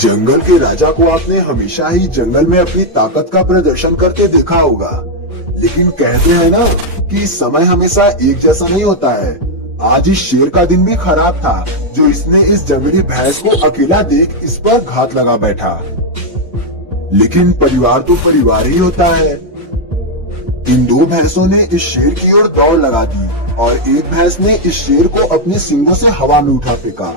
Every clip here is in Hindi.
जंगल के राजा को आपने हमेशा ही जंगल में अपनी ताकत का प्रदर्शन करते देखा होगा, लेकिन कहते हैं ना कि समय हमेशा एक जैसा नहीं होता है। आज इस शेर का दिन भी खराब था, जो इसने इस जंगली भैंस को अकेला देख इस पर घात लगा बैठा। लेकिन परिवार तो परिवार ही होता है। इन दो भैंसों ने इस शेर की ओर दौड़ लगा दी और एक भैंस ने इस शेर को अपने सींगों से हवा में उठा फेंका।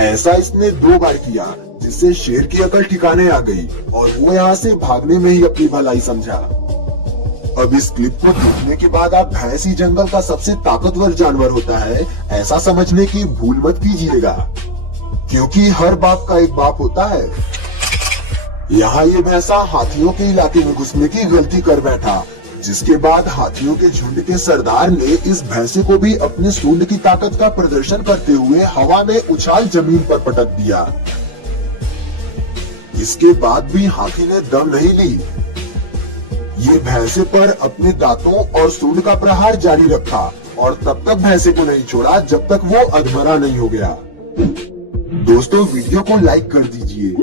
ऐसा इसने 2 बार किया, जिससे शेर की अकल ठिकाने आ गई और वो यहाँ से भागने में ही अपनी भलाई समझा। अब इस क्लिप को देखने के बाद आप भैंस ही जंगल का सबसे ताकतवर जानवर होता है ऐसा समझने की भूल मत कीजिएगा, क्योंकि हर बाप का एक बाप होता है। यहाँ ये भैंसा हाथियों के इलाके में घुसने की गलती कर बैठा, जिसके बाद हाथियों के झुंड के सरदार ने इस भैंसे को भी अपने सूंड की ताकत का प्रदर्शन करते हुए हवा में उछाल जमीन पर पटक दिया। इसके बाद भी हाथी ने दम नहीं ली। ये भैंसे पर अपने दांतों और सूंड का प्रहार जारी रखा और तब तक भैंसे को नहीं छोड़ा जब तक वो अधमरा नहीं हो गया। दोस्तों, वीडियो को लाइक कर दीजिए।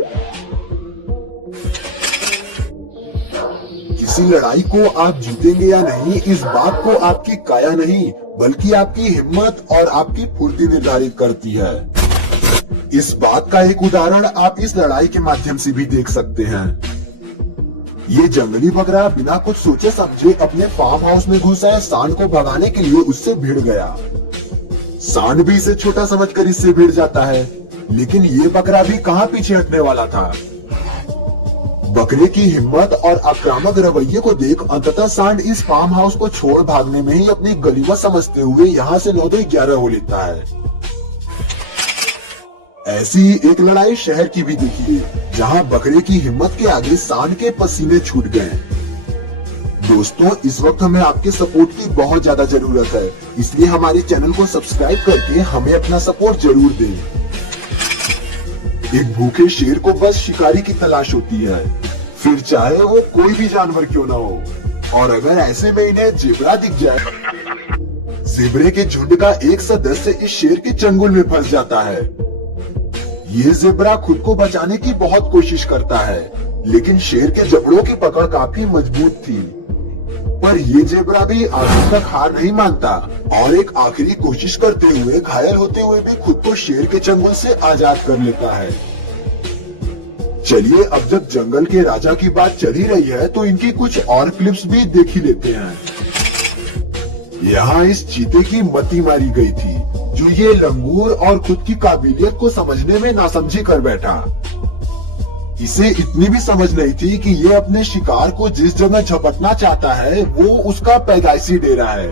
किसी लड़ाई को आप जीतेंगे या नहीं, इस बात को आपकी काया नहीं बल्कि आपकी हिम्मत और आपकी फुर्ती निर्धारित करती है। इस बात का एक उदाहरण आप इस लड़ाई के माध्यम से भी देख सकते हैं। ये जंगली बकरा बिना कुछ सोचे समझे अपने फार्म हाउस में घुसा सांड को भगाने के लिए उससे भिड़ गया। सांड भी इसे छोटा समझकर इससे भिड़ जाता है, लेकिन ये बकरा भी कहाँ पीछे हटने वाला था। बकरे की हिम्मत और आक्रामक रवैये को देख अंततः सांड इस फार्म हाउस को छोड़ भागने में ही अपनी गनीमत समझते हुए यहाँ से 9-11 हो लेता है। ऐसी ही एक लड़ाई शहर की भी दिखी, जहाँ बकरे की हिम्मत के आगे सांड के पसीने छूट गए। दोस्तों, इस वक्त हमें आपके सपोर्ट की बहुत ज्यादा जरूरत है, इसलिए हमारे चैनल को सब्सक्राइब करके हमें अपना सपोर्ट जरूर दें। एक भूखे शेर को बस शिकारी की तलाश होती है, फिर चाहे वो कोई भी जानवर क्यों ना हो। और अगर ऐसे में इन्हें जेबरा दिख जाए, जेबरे के झुंड का एक सदस्य इस शेर के चंगुल में फंस जाता है। ये जेबरा खुद को बचाने की बहुत कोशिश करता है, लेकिन शेर के जबड़ों की पकड़ काफी मजबूत थी। पर ये जेबरा भी आखिर तक हार नहीं मानता और एक आखिरी कोशिश करते हुए घायल होते हुए भी खुद को शेर के चंगुल से आजाद कर लेता है। चलिए, अब जब जंगल के राजा की बात चली रही है तो इनकी कुछ और क्लिप्स भी देख ही लेते हैं। यहाँ इस चीते की मती मारी गई थी, जो ये लंगूर और खुद की काबिलियत को समझने में नासमझी कर बैठा। इसे इतनी भी समझ नहीं थी कि ये अपने शिकार को जिस जगह झपटना चाहता है वो उसका पैदाइशी डेरा है,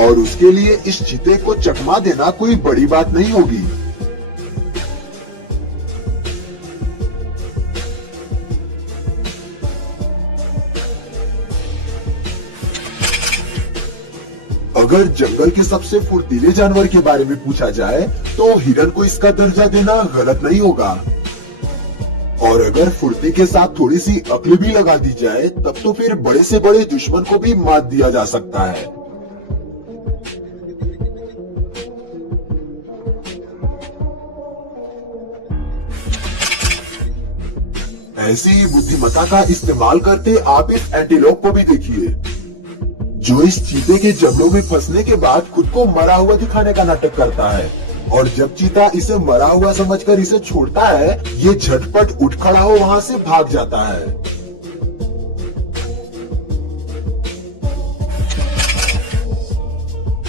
और उसके लिए इस चीते को चकमा देना कोई बड़ी बात नहीं होगी। अगर जंगल के सबसे फुर्तीले जानवर के बारे में पूछा जाए तो हिरन को इसका दर्जा देना गलत नहीं होगा, और अगर फुर्ती के साथ थोड़ी सी अक्ल भी लगा दी जाए तब तो फिर बड़े से बड़े दुश्मन को भी मात दिया जा सकता है। ऐसी ही बुद्धिमत्ता का इस्तेमाल करते आप इस एंटीलोप को भी देखिए, जो इस चीते के जबड़ों में फंसने के बाद खुद को मरा हुआ दिखाने का नाटक करता है, और जब चीता इसे मरा हुआ समझकर इसे छोड़ता है, ये झटपट उठ खड़ा हो वहां से भाग जाता है।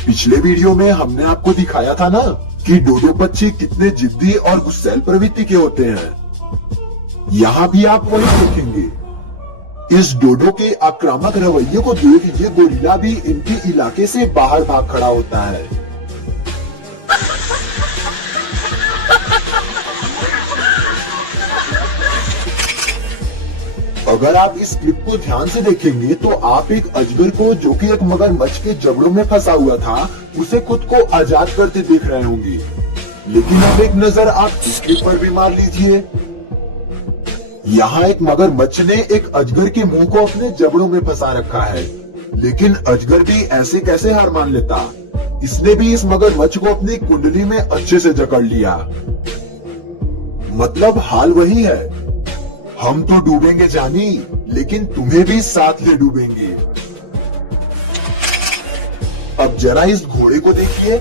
पिछले वीडियो में हमने आपको दिखाया था ना कि डोडो पक्षी कितने जिद्दी और गुस्सैल प्रवृत्ति के होते हैं। यहाँ भी आप वही देखेंगे। इस डोडो के आक्रामक रवैये को देख ये गोरिल्ला भी इनके इलाके से बाहर भाग खड़ा होता है। अगर आप इस क्लिप को ध्यान से देखेंगे तो आप एक अजगर को, जो कि एक मगरमच्छ के जबड़ों में फंसा हुआ था, उसे खुद को आजाद करते देख रहे होंगे। लेकिन अब एक नजर आप इस क्लिप पर भी मार लीजिए। यहाँ एक मगरमच्छ ने एक अजगर के मुंह को अपने जबड़ों में फंसा रखा है, लेकिन अजगर भी ऐसे कैसे हार मान लेता। इसने भी इस मगरमच्छ को अपनी कुंडली में अच्छे से जकड़ लिया। मतलब हाल वही है। हम तो डूबेंगे जानी, लेकिन तुम्हें भी साथ ले डूबेंगे। अब जरा इस घोड़े को देखिए,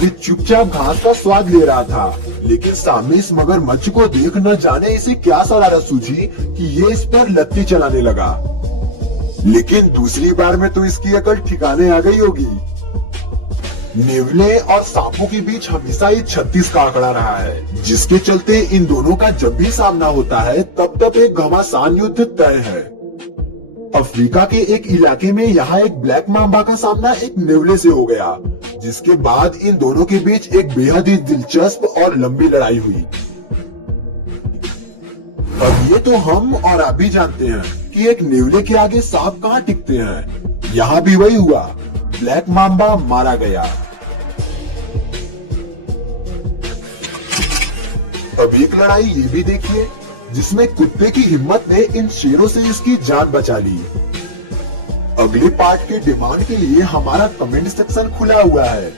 ये चुपचाप घास का स्वाद ले रहा था, लेकिन सामने इस मगरमच्छ को देख न जाने इसे क्या शरारत सूझी कि ये इस पर लत्ती चलाने लगा। लेकिन दूसरी बार में तो इसकी अकल ठिकाने आ गई होगी। नेवले और सांपों के बीच हमेशा ये 36 का आंकड़ा रहा है, जिसके चलते इन दोनों का जब भी सामना होता है तब एक घमासान युद्ध तय है। अफ्रीका के एक इलाके में यहाँ एक ब्लैक मांबा का सामना एक नेवले से हो गया, जिसके बाद इन दोनों के बीच एक बेहद ही दिलचस्प और लंबी लड़ाई हुई। अब ये तो हम और आप भी जानते हैं कि एक नेवले के आगे सांप कहाँ टिकते हैं। यहाँ भी वही हुआ, ब्लैक मांबा मारा गया। अब एक लड़ाई ये भी देखिए, जिसमें कुत्ते की हिम्मत ने इन शेरों से इसकी जान बचा ली। अगले पार्ट के डिमांड के लिए हमारा कमेंट सेक्शन खुला हुआ है।